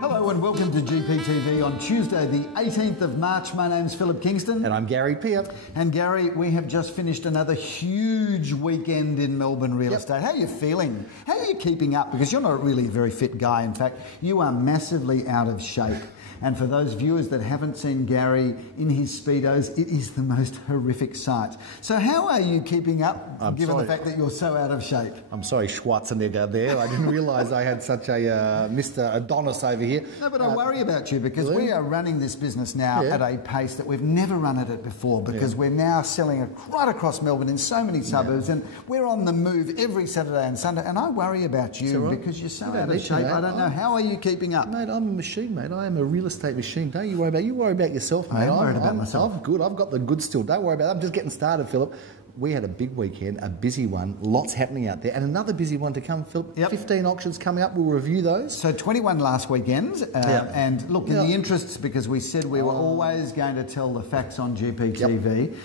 Hello and welcome to GPTV on Tuesday the 18th of March. My name's Phillip Kingston. And I'm Gary Peer. And Gary, we have just finished another huge weekend in Melbourne real estate. How are you feeling? How are you keeping up? Because you're not really a very fit guy. In fact, you are massively out of shape. And for those viewers that haven't seen Gary in his Speedos, it is the most horrific sight. So how are you keeping up, given the fact that you're so out of shape? I'm sorry, Schwarzenegger there. I didn't realise I had such a Mr. Adonis over here. No, but I worry about you because we are running this business now at a pace that we've never run it at before, because we're now selling right across Melbourne in so many suburbs, and we're on the move every Saturday and Sunday, and I worry about you because you're so out of shape. I don't know. How are you keeping up? Mate, I'm a machine, mate. I am a real estate machine. Don't you worry about it. You worry about yourself, mate. I'm worried about myself. I'm good. I've got the good still. Don't worry about it. I'm just getting started, Phillip. We had a big weekend, a busy one, lots happening out there, and another busy one to come, Phillip. 15 auctions coming up. We'll review those. So 21 last weekend, and look, in the interests, because we said we were always going to tell the facts on GPTV,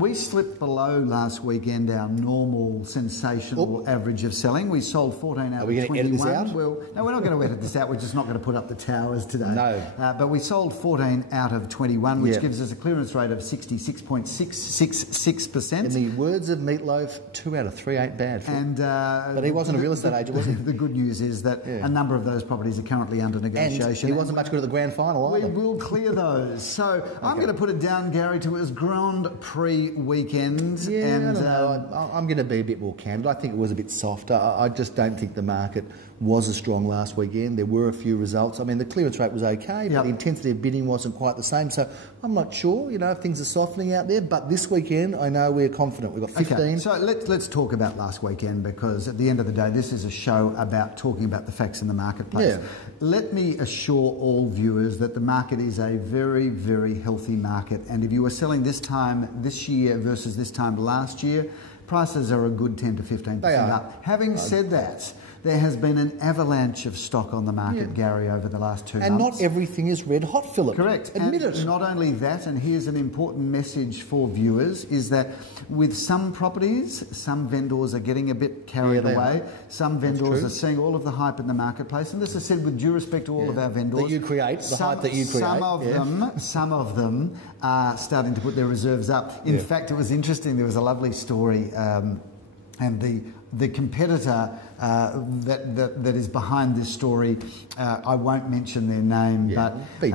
we slipped below last weekend our normal sensational average of selling. We sold 14 out of 21. Are we going to edit this out? Well, no, we're not going to edit this out. We're just not going to put up the towers today. No. But we sold 14 out of 21, which gives us a clearance rate of 66.666%. In the words of Meatloaf, 2 out of 3 ain't bad. And but he wasn't a real estate agent, was he? The good news is that a number of those properties are currently under negotiation. And he wasn't much good at the grand final either. We will clear those. So I'm going to put it down, Gary, to his Grand Prix weekend. Yeah, and I don't know. I'm going to be a bit more candid. I think it was a bit softer. I just don't think the market was as strong last weekend. There were a few results. I mean, the clearance rate was okay, but the intensity of bidding wasn't quite the same. So I'm not sure, if things are softening out there. But this weekend, I know we're confident. We've got 15. Okay. So let's talk about last weekend, because at the end of the day, this is a show about talking about the facts in the marketplace. Yeah. Let me assure all viewers that the market is a very, very healthy market. And if you were selling this time this year versus this time last year, prices are a good 10 to 15% up. Having said that, there has been an avalanche of stock on the market, Gary, over the last 2 months. And not everything is red hot, Phillip. Correct. Admit it. Not only that, and here's an important message for viewers, is that with some properties, some vendors are getting a bit carried away. Some vendors are seeing all of the hype in the marketplace. And this is said with due respect to all of our vendors. That you create, the hype that you create. Some of them are starting to put their reserves up. In fact, it was interesting. There was a lovely story, and the competitor that is behind this story, I won't mention their name, but be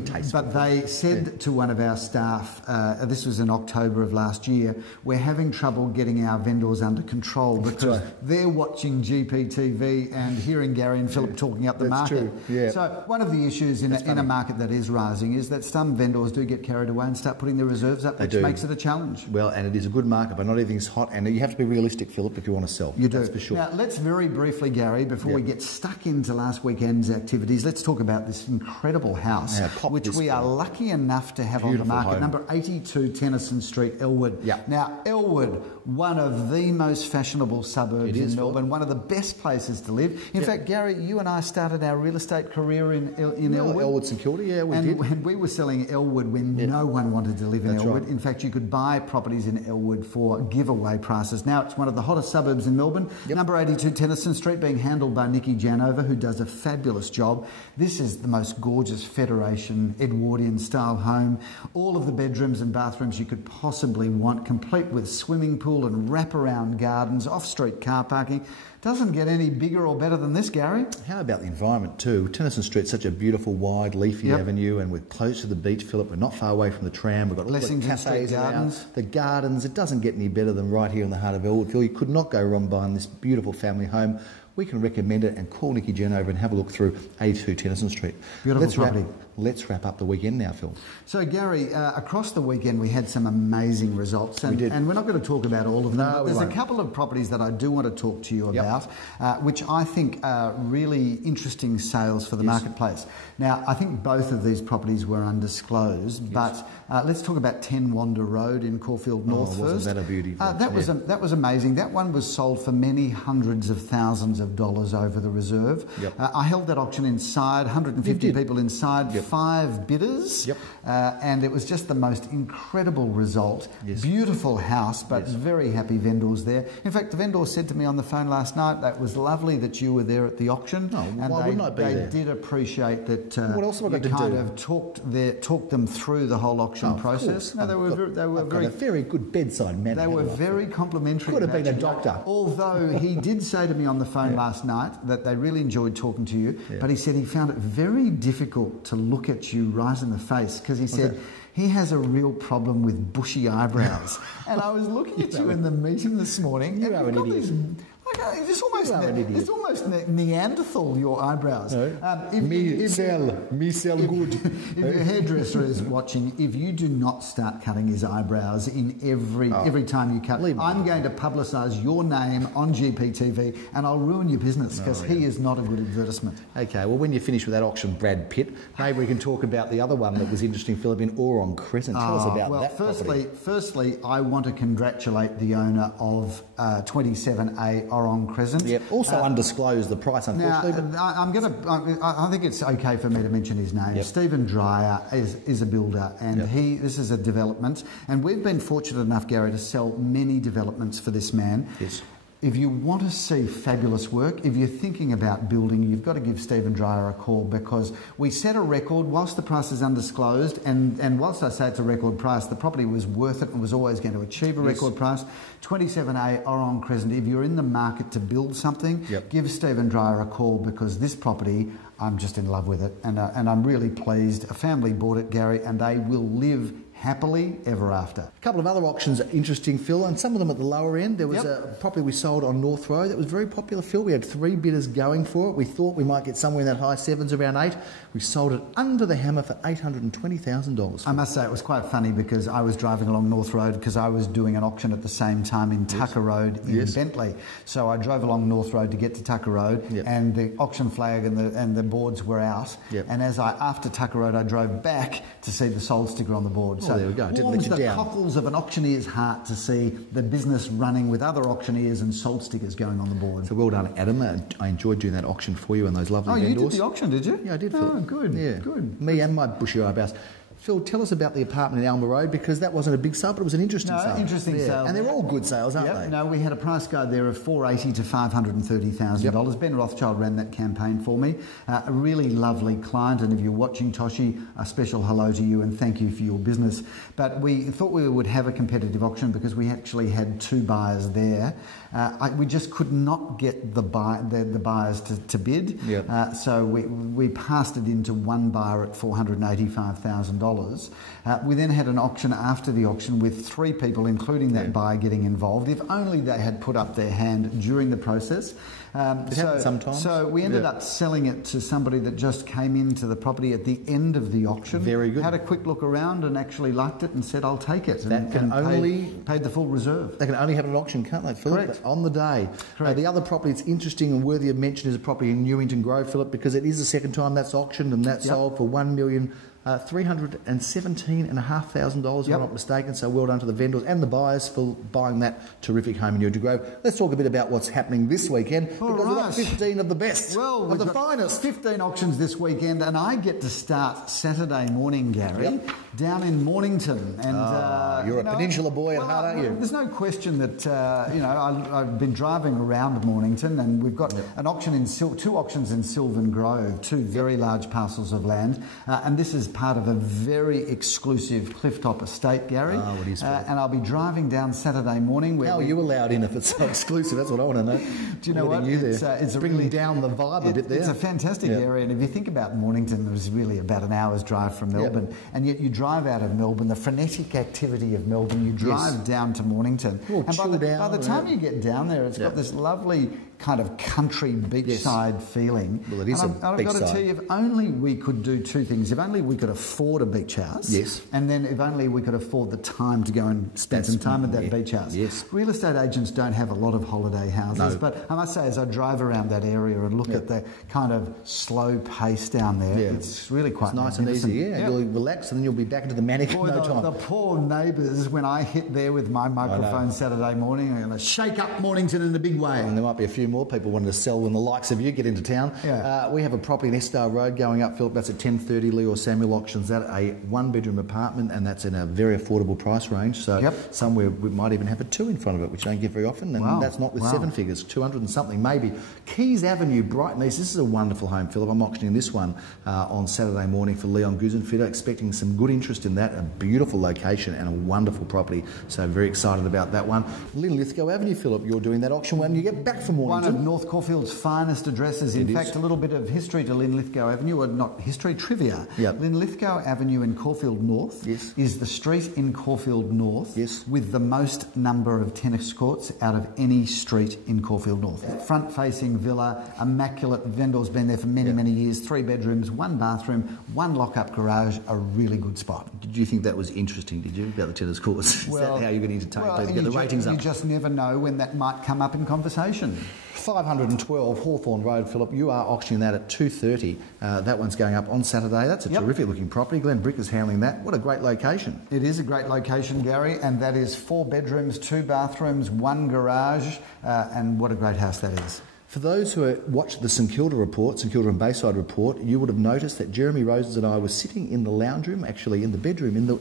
tasteful. But they said to one of our staff, this was in October of last year, we're having trouble getting our vendors under control because they're watching GPTV and hearing Gary and Phillip talking up the market. True. So one of the issues in a market that is rising is that some vendors do get carried away and start putting their reserves up, which makes it a challenge. Well, and it is a good market, but not everything's hot, and you have to be realistic, Phillip, if you want to sell. You do. That's for sure. Now, let's very briefly, Gary, before we get stuck into last weekend's activities, let's talk about this incredible house, which we are lucky enough to have on the market. Number 82 Tennyson Street, Elwood. Now, Elwood, one of the most fashionable suburbs in Melbourne, one of the best places to live. In fact, Gary, you and I started our real estate career in Elwood. Elwood, St Kilda, we did. And we were selling Elwood when no one wanted to live in Elwood. In fact, you could buy properties in Elwood for giveaway prices. Now, it's one of the hottest suburbs in Melbourne. Number 82 Tennyson Street, being handled by Nikki Janover, who does a fabulous job. This is the most gorgeous Federation Edwardian style home. All of the bedrooms and bathrooms you could possibly want, complete with swimming pool and wraparound gardens, off-street car parking. Doesn't get any bigger or better than this, Gary. How about the environment too? Tennyson Street's such a beautiful, wide, leafy avenue, and we're close to the beach, Phillip. We're not far away from the tram. We've got all the cafes around. The gardens. It doesn't get any better than right here in the heart of Elwood. You could not go wrong buying this beautiful family home. We can recommend it, and call Nikki Janover and have a look through 82 Tennyson Street. Beautiful property. Let's wrap up the weekend now, Phil. So, Gary, across the weekend we had some amazing results. And, and we're not going to talk about all of them, but there's a couple of properties that I do want to talk to you about, which I think are really interesting sales for the marketplace. Now, I think both of these properties were undisclosed, but let's talk about 10 Wander Road in Caulfield North first. Wasn't that a beauty? That was amazing. That one was sold for many hundreds of thousands millions of dollars over the reserve. I held that auction inside, 150 people inside, 5 bidders, and it was just the most incredible result. Beautiful house, but very happy vendors there. In fact, the vendor said to me on the phone last night, that was lovely that you were there at the auction. And why wouldn't I be there? They did appreciate that what else have I got to kind do? of talked them through the whole auction process. No, they were a very good bedside manner. They were very complimentary. Could have been a doctor. Although he did say to me on the phone last night that they really enjoyed talking to you, but he said he found it very difficult to look at you right in the face because he said he has a real problem with bushy eyebrows. And I was looking at you in the meeting this morning. You are an idiot. It's almost Neanderthal, your eyebrows. Me sell good. If your hairdresser is watching, if you do not start cutting his eyebrows in every time you cut, I'm going to publicise your name on GPTV and I'll ruin your business because he is not a good advertisement. Okay, well, when you finish with that auction, Brad Pitt, maybe we can talk about the other one that was interesting, Phillip, in Oron Crescent. Tell us about that property. Firstly, I want to congratulate the owner of 27A Oron Crescent. Also undisclosed the price, unfortunately. Now, I think it's okay for me to mention his name. Stephen Dreyer is a builder, and this is a development. And we've been fortunate enough, Gary, to sell many developments for this man. If you want to see fabulous work, if you're thinking about building, you've got to give Stephen Dreyer a call because we set a record whilst the price is undisclosed, and whilst I say it's a record price, the property was worth it and was always going to achieve a record price. 27A Oron Crescent, if you're in the market to build something, give Stephen Dreyer a call because this property, I'm just in love with it and I'm really pleased. A family bought it, Gary, and they will live happily ever after. A couple of other auctions are interesting, Phil, and some of them at the lower end. There was a property we sold on North Road that was very popular, Phil. We had 3 bidders going for it. We thought we might get somewhere in that high 7s, around 8. We sold it under the hammer for $820,000. I must say it was quite funny because I was driving along North Road because I was doing an auction at the same time in Tucker Road in Bentley. So I drove along North Road to get to Tucker Road and the auction flag and the boards were out. And after Tucker Road, I drove back to see the sold sticker on the board. So there we go. Didn't warms let you the down. cockles of an auctioneer's heart to see the business running with other auctioneers and sold stickers going on the board. So well done, Adam. I enjoyed doing that auction for you and those lovely vendors. You did the auction, did you? Yeah, I did, Phil. Oh, good. Yeah. Good. Me and my bushy eyebrows. Phil, tell us about the apartment in Alma Road because that wasn't a big sale, but it was an interesting sale. Interesting sale. And they're all good sales, aren't they? No, we had a price guide there of $480,000 to $530,000. Ben Rothschild ran that campaign for me. A really lovely client, and if you're watching, Toshi, a special hello to you and thank you for your business. But we thought we would have a competitive auction because we actually had 2 buyers there. We just could not get the buyers to bid, so we passed it into one buyer at $485,000. We then had an auction after the auction with 3 people, including that buyer, getting involved. If only they had put up their hand during the process. It happens sometimes. So we ended up selling it to somebody that just came into the property at the end of the auction. Very good. Had a quick look around and actually liked it and said, I'll take it. Paid the full reserve. They can only have an auction, can't they, Philip? Correct. On the day. The other property that's interesting and worthy of mention is a property in Newington Grove, Philip, because it is the second time that's auctioned and that sold for $1,317,500, if I'm not mistaken. So well done to the vendors and the buyers for buying that terrific home in Newington Grove. Let's talk a bit about what's happening this weekend because we've got 15 of the best, of the finest. 15 auctions this weekend, and I get to start Saturday morning, Gary, down in Mornington. And you're a Peninsula boy at heart, aren't you? There's no question that I've been driving around Mornington, and we've got an auction in 2 auctions in Sylvan Grove, 2 very large parcels of land, and this is part of a very exclusive clifftop estate, Gary. Oh, it is. And I'll be driving down Saturday morning. How are you allowed in if it's so exclusive? That's what I want to know. Do you know what? It's bringing down the vibe a bit there. It's a fantastic area, and if you think about Mornington, it was really about an hour's drive from Melbourne, and yet you drive out of Melbourne, the frenetic activity of Melbourne, you drive down to Mornington, and by the time you get down there, it's got this lovely kind of country beachside feeling. Well, it is I've got to tell you, if only we could do 2 things. If only we could afford a beach house. Yes. And then if only we could afford the time to go and spend some time at that beach house. Yes. Real estate agents don't have a lot of holiday houses, but I must say, as I drive around that area and look at the kind of slow pace down there, it's really quite nice and easy. You'll relax and then you'll be back into the manic in no time. The poor neighbours, when I hit there with my microphone Saturday morning, are going to shake up Mornington in a big way. And there might be a few more people wanting to sell when the likes of you get into town. We have a property in Estar Road going up, Philip. That's at 10:30. Leo Samuel auctions that, a one-bedroom apartment, and that's in a very affordable price range. So somewhere we might even have a 2 in front of it, which you don't get very often. And that's not with 7 figures, 200 and something maybe. Keys Avenue, Brighton East. This is a wonderful home, Philip. I'm auctioning this one on Saturday morning for Leon Guzenfitter, expecting some good interest in that. A beautiful location and a wonderful property. So very excited about that one. Linlithgow Avenue, Philip. You're doing that auction when you get back from Mornington. One of North Caulfield's finest addresses. In fact, a little bit of history to Linlithgow Avenue, or not history, trivia. Linlithgow Avenue in Caulfield North is the street in Caulfield North with the most number of tennis courts out of any street in Caulfield North. Front-facing villa, immaculate. Vendor's been there for many, many years. 3 bedrooms, 1 bathroom, 1 lock-up garage, a really good spot. Did you think that was interesting, did you, about the tennis courts? Is that how you're going to entertain people, get the ratings up? You just never know when that might come up in conversation. 512 Hawthorne Road, Philip. You are auctioning that at 2:30. That one's going up on Saturday. That's a terrific looking property. Glenn Brick is handling that. What a great location. It is a great location, Gary, and that is 4 bedrooms, 2 bathrooms, 1 garage, and what a great house that is. For those who watched the St Kilda report, St Kilda and Bayside report, you would have noticed that Jeremy Rosens and I were sitting in the lounge room, actually in the bedroom, in the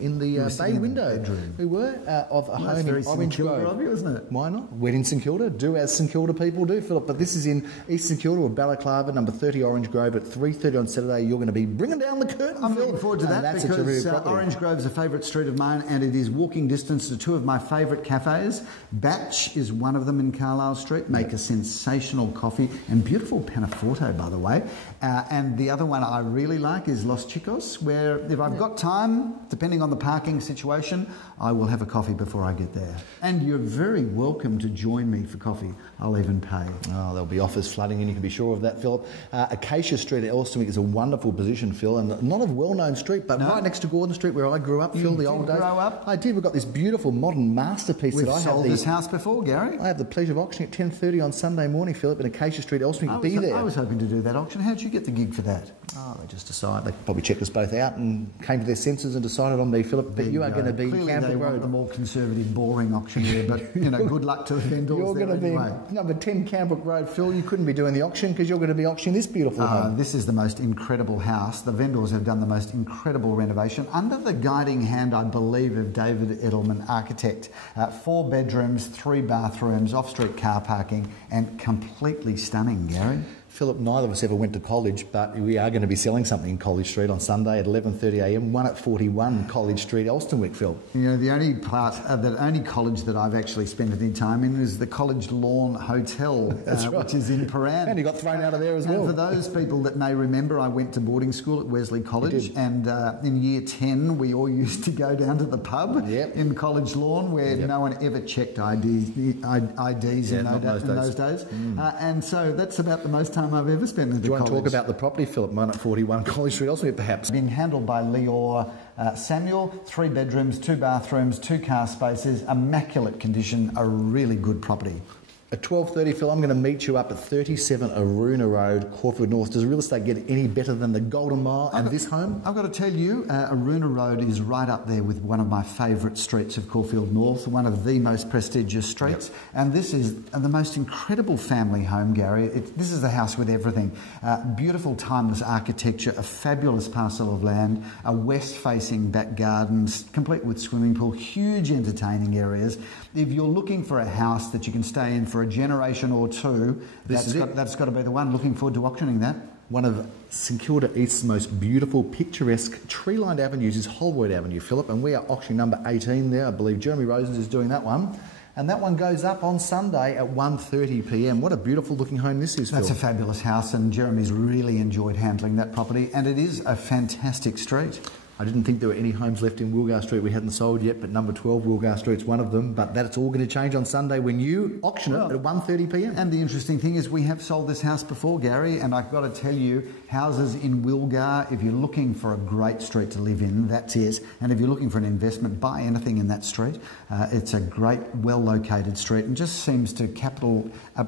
bay window. We were of a home in Orange Grove, isn't it? Why not? We're in St Kilda. Do as St Kilda people do, Philip. But this is in East St Kilda or Balaclava, number 30 Orange Grove at 3:30 on Saturday. You're going to be bringing down the curtain. I'm looking forward to that because Orange Grove's a favourite street of mine, and it is walking distance to 2 of my favourite cafes. Batch is one of them in Carlisle Street. Make a sensational coffee and beautiful Panaforte, by the way. And the other one I really like is Los Chicos, where if I've got time, depending on the parking situation, I will have a coffee before I get there. And you're very welcome to join me for coffee. I'll even pay. Oh, there'll be offers flooding in, you can be sure of that, Philip. Acacia Street at Elsternwick is a wonderful position, Phil, and not a well-known street, but right next to Gordon Street where I grew up, Phil, the old days. Grow up? I did. We've got this beautiful modern masterpiece that I have. We've sold this house before, Gary. I have the pleasure of auctioning at 10:30 on Sunday morning, Philip, in Acacia Street, Elsternwick. Be there. I was hoping to do that auction. How did you get the gig for that? Oh, they just decided. They probably checked us both out and came to their senses and decided on me, Philip. But you are going to be Campbell Road. The more conservative, boring auctioneer, but good luck to the vendors. You're going to be number 10 Campbell Road, Phil. You couldn't be doing the auction because you're going to be auctioning this beautiful home. This is the most incredible house. The vendors have done the most incredible renovation under the guiding hand, I believe, of David Edelman, architect. 4 bedrooms, 3 bathrooms, off-street car parking, and completely stunning, Gary. Philip, neither of us ever went to college, but we are going to be selling something in College Street on Sunday at 11:30 a.m. 1 at 41 College Street, Elsternwick, Phil. The only only college that I've actually spent any time in is the College Lawn Hotel, which is in Paran. And you got thrown out of there as well. And for those people that may remember, I went to boarding school at Wesley College, and in year 10 we all used to go down to the pub in College Lawn where no one ever checked IDs in those days. And so that's about the most time I've ever spent at the college. Do you want to talk about the property, Philip? 1 at 41 College Street, also perhaps. Being handled by Leo Samuel, 3 bedrooms, 2 bathrooms, 2 car spaces, immaculate condition, a really good property. At 12:30, Phil, I'm going to meet you up at 37 Aruna Road, Caulfield North. Does real estate get any better than the Golden Mile and this home? I've got to tell you, Aruna Road is right up there with one of my favourite streets of Caulfield North, one of the most prestigious streets. And this is the most incredible family home, Gary. This is a house with everything. Beautiful, timeless architecture, a fabulous parcel of land, a west-facing back gardens, complete with swimming pool, huge entertaining areas. If you're looking for a house that you can stay in for a generation or two, that's got to be the one. Looking forward to auctioning that. One of St Kilda East's most beautiful, picturesque, tree-lined avenues is Holroyd Avenue, Philip, and we are auctioning number 18 there. I believe Jeremy Rosens is doing that one. And that one goes up on Sunday at 1:30 p.m. What a beautiful looking home this is, Phil. That's a fabulous house, and Jeremy's really enjoyed handling that property, and it is a fantastic street. I didn't think there were any homes left in Wilgar Street we hadn't sold yet, but number 12 Wilgar Street's one of them. But that's all going to change on Sunday when you auction it at 1:30 p.m. And the interesting thing is we have sold this house before, Gary, and I've got to tell you, houses in Wilgar, if you're looking for a great street to live in, that's it. And if you're looking for an investment, buy anything in that street. It's a great, well-located street and just seems to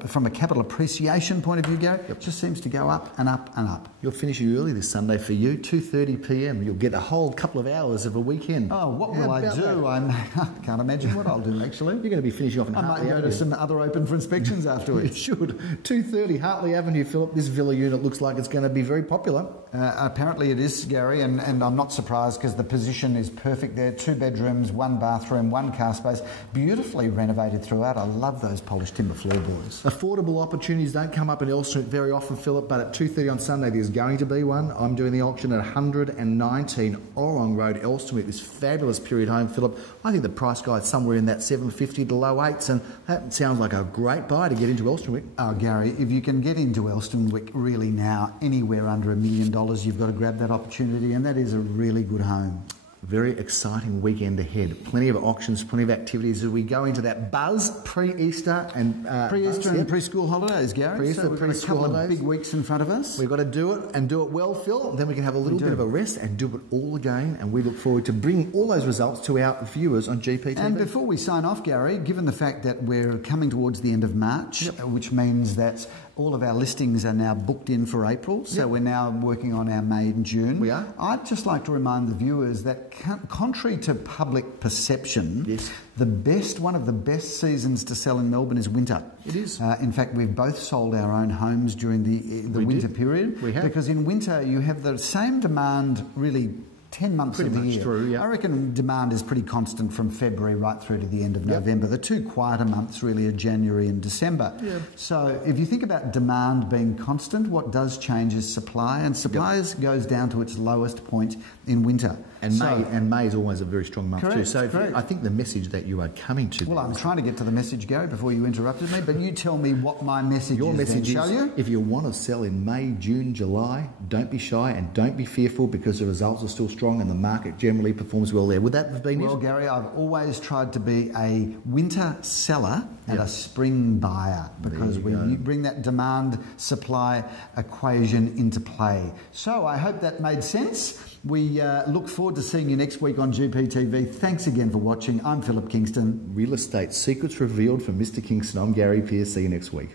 from a capital appreciation point of view, Gary, it just seems to go up and up and up. You're finishing early this Sunday for you, 2:30 p.m. You'll get a whole couple of hours of a weekend. Oh, what will I do? I can't imagine what I'll do, actually. You're going to be finishing off in Hartley Avenue. I might go to some other open for inspections afterwards. You should. 2:30 Hartley Avenue, Phillip. This villa unit looks like it's going to be very popular. Apparently it is, Gary, and I'm not surprised because the position is perfect there. 2 bedrooms, 1 bathroom, 1 car space, beautifully renovated throughout. I love those polished timber floorboards. Affordable opportunities don't come up in Elstrom very often, Phillip, but at 2:30 on Sunday there's going to be one. I'm doing the auction at 119 Orong Road, Elstrom, this fabulous period home, Phillip. I think the price guide's somewhere in that $750 to low 8s, and that sounds like a great buy to get into Elstrom. Oh, Gary, if you can get into Elstrom really now, anywhere under $1 million, you've got to grab that opportunity, and that is a really good home. Very exciting weekend ahead. Plenty of auctions, plenty of activities as we go into that buzz pre-Easter and preschool holidays, Gary. Pre-Easter, preschool holidays. Big weeks in front of us. We've got to do it and do it well, Phil. Then we can have a little bit of a rest and do it all again. And we look forward to bringing all those results to our viewers on GPTV. And before we sign off, Gary, given the fact that we're coming towards the end of March, which means that all of our listings are now booked in for April, so we're now working on our May and June. We are. I'd just like to remind the viewers that contrary to public perception, one of the best seasons to sell in Melbourne is winter. It is. In fact, we've both sold our own homes during the winter period. We have. Because in winter you have the same demand really 10 months of the year. Through, I reckon demand is pretty constant from February right through to the end of November. The 2 quieter months really are January and December. So if you think about demand being constant, what does change is supply, and supply goes down to its lowest point in winter. And May is always a very strong month too. So correct. I think the message that you are coming to... Well, I'm trying to get to the message, Gary, before you interrupted me, but you tell me what my message is. Your message is, shall you? If you want to sell in May, June, July, don't be shy and don't be fearful because the results are still strong and the market generally performs well there. Would that have been it? Well, Gary, I've always tried to be a winter seller and a spring buyer because you bring that demand-supply equation into play. So I hope that made sense. We look forward to seeing you next week on GPTV. Thanks again for watching. I'm Phillip Kingston. Real Estate Secrets Revealed from Mr. Kingston. I'm Gary Pearce. See you next week.